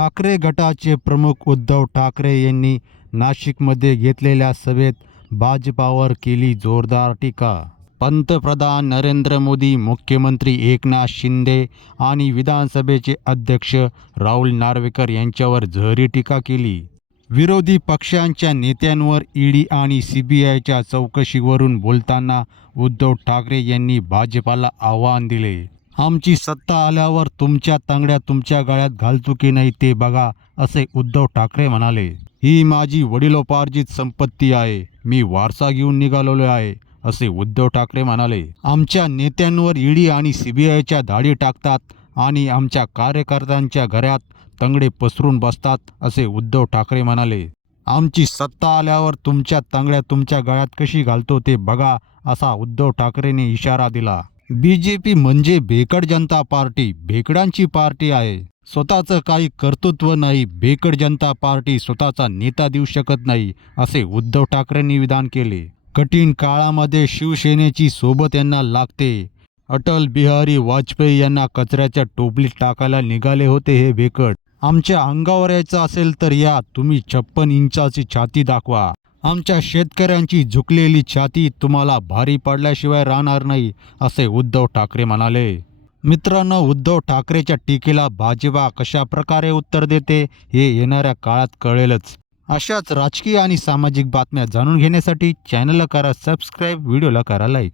ठाकरे गटाचे प्रमुख उद्धव ठाकरे यांनी नाशिकमध्ये घेतलेल्या सभेत भाजपावर केली जोरदार टीका. पंतप्रधान नरेंद्र मोदी मुख्यमंत्री एकनाथ शिंदे आणि विधानसभेचे अध्यक्ष राहुल नार्वेकर यांच्यावर जहरी टीका केली. विरोधी पक्षांच्या नेत्यांवर ईडी आणि सीबीआयच्या चौकशीवरून बोलताना उद्धव ठाकरे यांनी भाजपाला आव्हान दिले. आमची सत्ता आल्यावर तुमच्या तांगड्या तुमच्या गळ्यात घालतो की नाही ते बघा असे उद्धव ठाकरे म्हणाले. ही माझी वडिलोपार्जित संपत्ती आहे मी वारसा घेऊन निघालेलो आहे असे उद्धव ठाकरे म्हणाले. आमच्या नेत्यांवर ईडी आणि सीबीआयच्या धाडी टाकतात आणि आमच्या कार्यकर्त्यांच्या घरात तंगडे पसरून बसतात असे उद्धव ठाकरे म्हणाले. आमची सत्ता आल्यावर तुमच्या तांगड्या तुमच्या गळ्यात कशी घालतो ते बघा असा उद्धव ठाकरेने इशारा दिला. बी जे पी म्हणजे भेकड जनता पार्टी भेकडांची पार्टी आहे. स्वतःचं काही कर्तृत्व नाही भेकड जनता पार्टी स्वतःचा नेता देऊ शकत नाही असे उद्धव ठाकरेंनी विधान केले. कठीण काळामध्ये शिवसेनेची सोबत यांना लागते. अटल बिहारी वाजपेयी यांना कचऱ्याच्या टोपलीत टाकायला निघाले होते हे भेकड. आमच्या अंगावर यायचं असेल तर या तुम्ही छप्पन इंचाची छाती दाखवा. आमच्या शेतकऱ्यांची झुकलेली छाती तुम्हाला भारी पडल्याशिवाय राहणार नाही असे उद्धव ठाकरे म्हणाले. मित्रांनो उद्धव ठाकरेच्या टीकेला भाजपा कशा प्रकारे उत्तर देते हे येणाऱ्या काळात कळेलच. अशाच राजकीय आणि सामाजिक बातम्या जाणून घेण्यासाठी चॅनलला करा सबस्क्राईब व्हिडिओला करा लाईक